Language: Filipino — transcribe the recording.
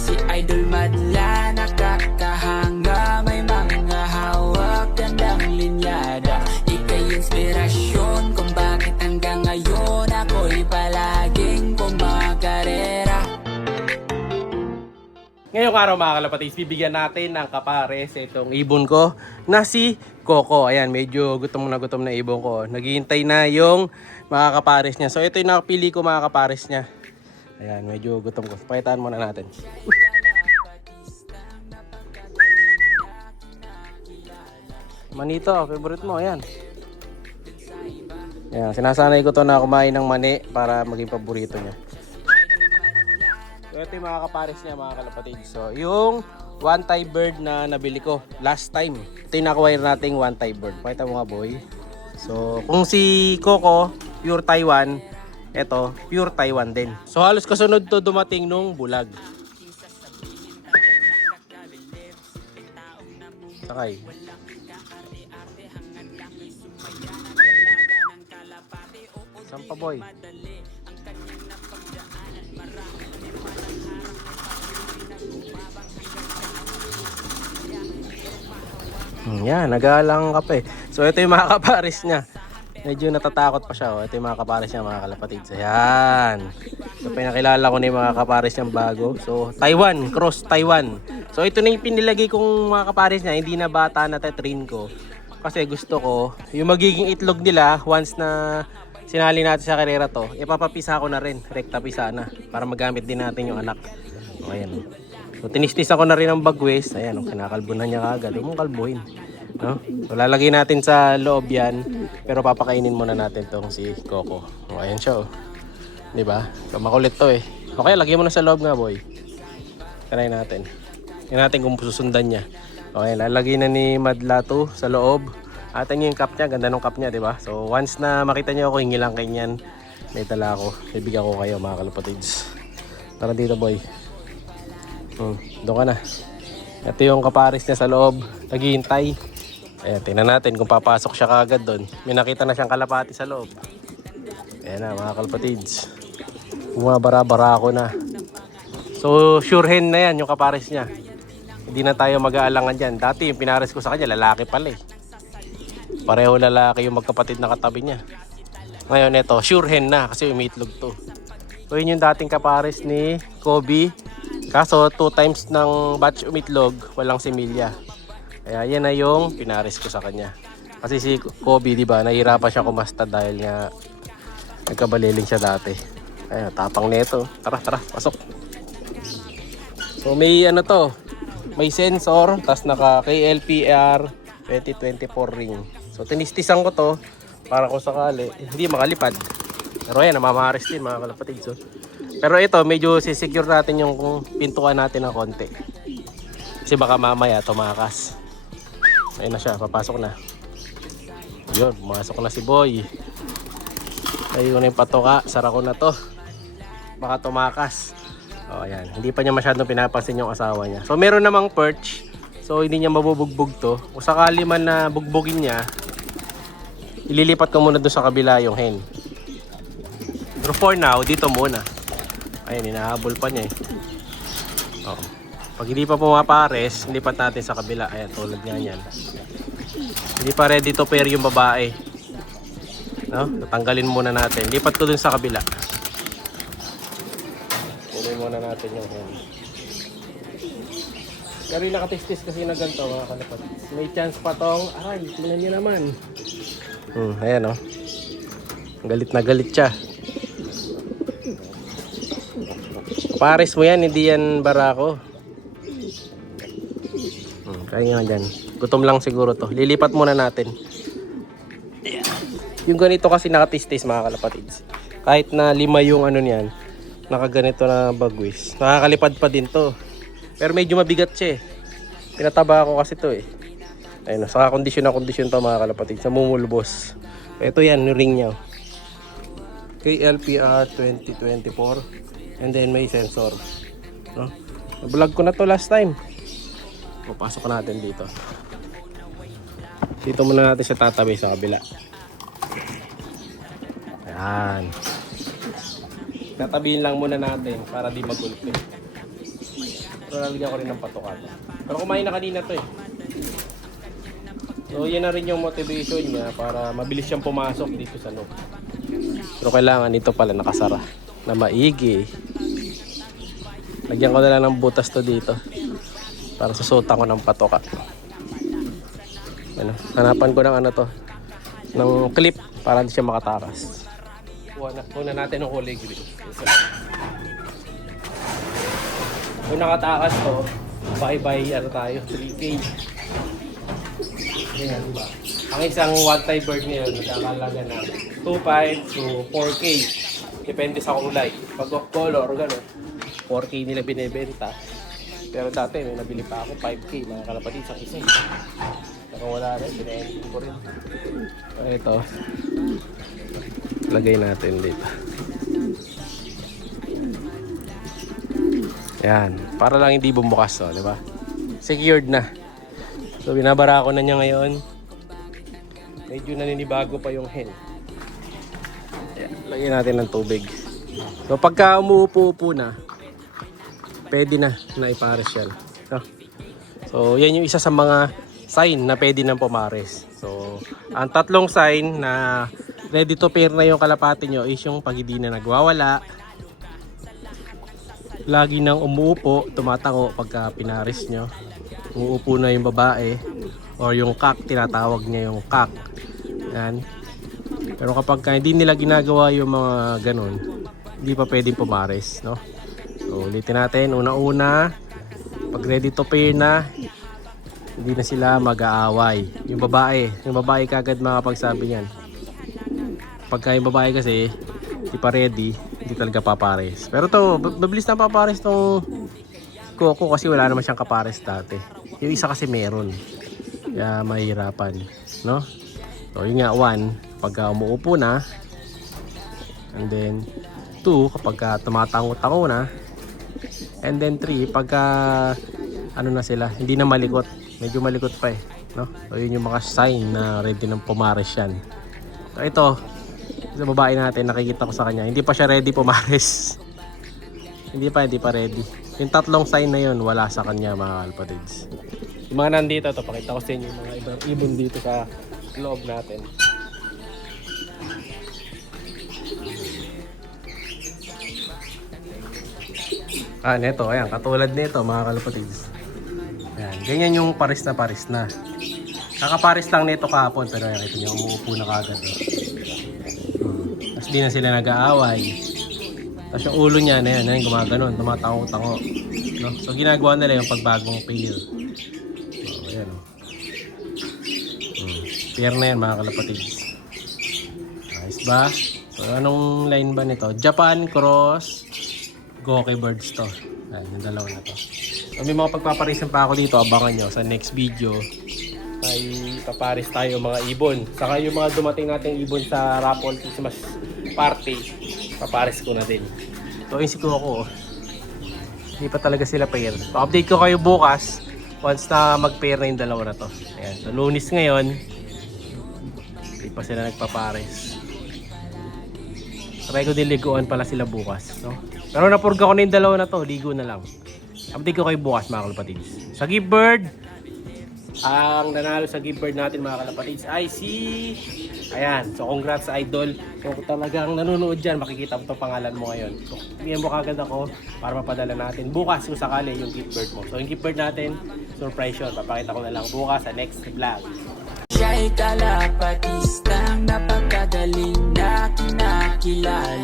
Si Idol madla, nakakahanga, may mga hawak, gandang linyada. Ika'y inspirasyon kung bakit hanggang ngayon ako'y palaging kumakarera. Ngayong araw mga kalapatids, bibigyan natin ng kapares itong ibon ko na si Coco. Ayan, medyo gutom na ibon ko. Naghihintay na yung mga kapares niya. So ito yung nakapili ko mga kapares niya. Ayan, medyo gutom ko. Pakitaan muna natin. Manito, favorite mo. Ayan. Ayan, sinasanay ko to na kumain ng mani para maging paborito niya. So ito yung mga kapares niya mga kalapatids. So yung one Thai bird na nabili ko last time. Ito yung nakuwire nating one Thai bird. Pakita mo nga boy. So kung si Coco pure Taiwan, ito pure Taiwan din. So halos kasunod to dumating nung bulag. Sakay. Sampa boy. Yan, nagalang ka pa eh. So ito yung mga kapares niya. Medyo natatakot pa siya. Oh. Ito yung mga kapares niya mga kalapatids. Ayan. So pinakilala ko na yung mga kapares niyang bago. So Taiwan, cross Taiwan. So ito na yung pinilagay kong mga kapares niya. Hindi na bata na tetrain ko. Kasi gusto ko, yung magiging itlog nila once na sinali natin sa karera to, ipapapisa ko na rin. Rekta pisa na. Para magamit din natin yung anak. O, ayan. So tinistis ako na rin ng bagwes. Ayan, kinakalbunan niya kagad. Huwag mong kalbuhin. No? So lalagay natin sa loob yan. Pero papakainin muna natin tong si Coco. O, ayan siya oh. Diba? So makulit to eh. Okay, lagyan mo na sa loob nga boy. Try natin. Tingnan natin kung susundan niya. Okay, lalagay na ni Madla to sa loob. Atin yung cup niya. Ganda ng cup niya, diba? So once na makita niyo ako, hingi lang kayo niyan. May tala ako. Ibigyan ko kayo mga kalapatids. Tara dito boy. Doon ka na. Ito yung kapares niya sa loob. Naghihintay. Ayan, tingnan natin kung papasok siya kagad doon. May nakita na siyang kalapati sa loob. Ayan na mga kalapatids. Bumabara-bara ako na. So sure hen na yan yung kapares niya. Hindi na tayo mag-aalangan dyan. Dati yung pinares ko sa kanya lalaki pala eh. Pareho lalaki yung magkapatid na katabi niya. Ngayon ito sure hen na kasi umiitlog to. So yun yung dating kapares ni Kobe. Kaso 2 times ng batch umitlog, walang similya. Kaya yan na yung pinares ko sa kanya. Kasi si Kobe, di ba, nahihirapan siya kumasta dahil nga nagkabaliling siya dati. Kaya tapang nito. Tara, pasok. So may ano to, may sensor, tas naka KLPR 2024 ring. So tinistisan ko to para kung sakali hindi makalipad. Pero yan, namamaharis din mga kalapatids. So, pero ito, medyo sisecure natin yung pintuan natin ng konti. Kasi baka mamaya tumakas. Ayun na siya, papasok na. Yun, pumasok na si Boy. Ayun na yung patoka, sara ko na to. Baka tumakas. O ayan, hindi pa niya masyadong pinapansin yung asawa niya. So meron namang perch. So hindi niya mabubugbog to. Kung sakali man na bugbogin niya, ililipat ko muna doon sa kabila yung hen. Pero for now, dito muna. Ayun, hinahabol pa niya eh. Oo. Pag hindi pa pumapares, lipat natin sa kabila. Ayan, tulad nga yan. Hindi pa ready to pair yung babae. No? Tatanggalin muna natin. Lipat ko dun sa kabila. Tuloy muna natin yung hen. Pero yung nakatistis kasi na ganito mga kalipat. May chance pa tong, aray, tingnan niyo naman. Ayan o. Galit na galit siya. Pares mo yan, hindi yan barako. Kaya nga dyan. Gutom lang siguro to. Lilipat muna natin. Yung ganito kasi nakatistis mga kalapatids. Kahit na 5 yung ano niyan, nakaganito na bagwis. Nakakalipad pa din to. Pero medyo mabigat siya eh. Pinataba ako kasi to eh. Ayun, saka kondisyon na kondisyon to mga kalapatids. Namumulbos. Ito yan, yung ring niya. KLPR 2024. And then may sensor. No? Vlog ko na to last time. Papasok natin dito. Dito muna natin siya tatabi sa kabila. Ayan. Tatabihin lang muna natin para di magulpit. Pero lalagyan ko rin ng patoka. Pero kumain na kanina to eh. So yan na rin yung motivation niya para mabilis siyang pumasok dito sa loob. Pero kailangan ito pala nakasara na maigi. Lagyan ko na lang ng butas to dito para susutan ko ng patoka. Ano, hanapan ko ng ano to, ng clip para hindi siya makatakas. Kuha natin ng kulay green. Kung nakatakas to, bye-bye ano tayo, 3K. Ayan, diba? Ang isang one-tie bird ngayon, nagkakalaga ng 2.5 to 4K. Depende sa kulay. Pag off-color, gano'n, 4K nila binibenta. Pero dati, may nabili pa ako 5K, mga kalapatid, isang isa. Pero wala rin, binending ko rin. So, ito, lagay natin dito. Yan, para lang hindi bumukas, di ba? Secured na. So binabara ko na niya ngayon. Medyo naninibago pa yung hen. Yan, lagyan natin ng tubig. So pagka umuupo-upo na, pwede na ipares yan. So yan yung isa sa mga sign na pwede nang pumares. So ang tatlong sign na ready to pair na yung kalapati nyo is yung pag hindi na nagwawala, lagi nang umuupo, tumatango pagka pinaris nyo, umuupo na yung babae, or yung kak, tinatawag niya yung kak. Yan. Pero kapag hindi nila ginagawa yung mga ganun, hindi pa pwedeng pumares, no? So ulitin natin, una-una, pag ready to pair na, hindi na sila mag-aaway. Yung babae kagad makapagsabi niyan. Pagka yung babae kasi hindi pa ready, hindi talaga papares. Pero to, mabilis na papares tong Coco kasi wala naman siyang kapares dati. Yung isa kasi meron. Kaya mahirapan, no? So yun nga, 1, pagka umuupo na. And then 2, kapag tumatango-tango na. And then 3, pagka ano na sila, hindi na malikot. Medyo malikot pa eh, no? So yun yung mga sign na ready ng pumares yan. So ito, sa babae natin, nakikita ko sa kanya, hindi pa siya ready pumares. hindi pa ready. Yung tatlong sign na yun, wala sa kanya, mga kalpatids. Yung mga nandito, ito, pakita ko sa inyo yung mga ibang ibon dito sa loob natin. Neto, ayan, katulad nito, mga kalpatids. Ayan, ganyan yung paris na. Kakaparis lang nito kahapon, pero ayan, ito niya, umuupo na kagad. Tapos di na sila nag-aaway. Tapos yung ulo niya na yan, gumaganon, tumatango-tango. No? So ginagawa nila yung pagbagong pair. So ayan. Pair na yan, mga kalapatids. Nice ba? So anong line ba nito? Japan Cross Goke Birds to. Ayan, yung dalawa na to. So may mga pagpaparisan pa ako dito, abangan nyo sa next video. Ay paparis tayo mga ibon. Saka yung mga dumating nating ibon sa Raffle Christmas Party, paparis ko na din. So yung si Coco, hindi pa talaga sila pair. So update ko kayo bukas once na mag-pair na yung dalawa na to. Ayan, so Lunes ngayon, hindi pa sila nagpaparis. Try ko din liguan pala sila bukas, no? Pero napurga ko na yung dalawa na to, ligo na lang. Update ko kayo bukas, mga kalapatids. Sa Give Bird, ang nanalo sa Give Bird natin, mga kalapatids, ay si... Ayan, so congrats sa idol. Kung talagang nanonood dyan, makikita mo itong pangalan mo ngayon. So, tingnan mo kagad ako para mapadala natin bukas kung sakali yung Give Bird mo. So yung Give Bird natin, surprise yun. Papakita ko na lang bukas sa next vlog. Siya'y kalapatistang napagkagaling na kinakilala.